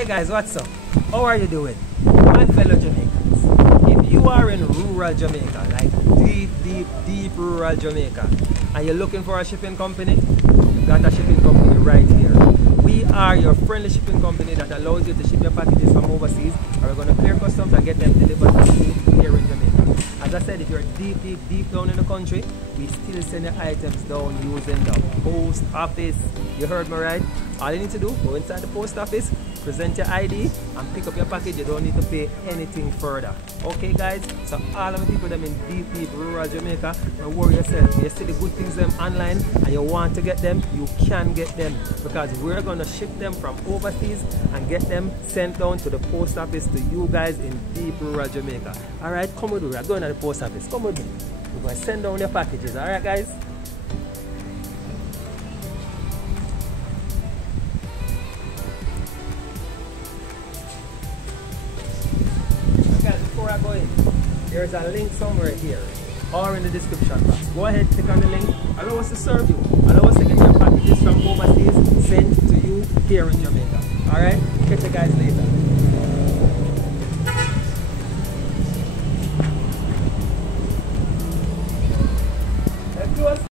Hey guys, what's up? How are you doing? My fellow Jamaicans, if you are in rural Jamaica, like deep rural Jamaica, and you're looking for a shipping company, you got a shipping company right here. We are your friendly shipping company that allows you to ship your packages from overseas, and we're going to clear customs and get them delivered to you here in Jamaica. As I said, if you're deep down in the country, we still send your items down using the post office. You heard me right? All you need to do, go inside the post office, present your ID, and pick up your package. You don't need to pay anything further. Okay guys, so all of the people them in deep rural Jamaica, don't worry yourself. You see the good things them online and you want to get them, you can get them, because we're going to ship them from overseas and get them sent down to the post office to you guys in deep rural Jamaica. Alright, come with me. We're going to the post office. Come with me. We're going to send down your packages. Alright guys? Before I go in, there's a link somewhere here or in the description box. Go ahead, click on the link. Allow us to serve you. Allow us to get your packages from overseas sent to you here in Jamaica. Alright? Catch you guys later.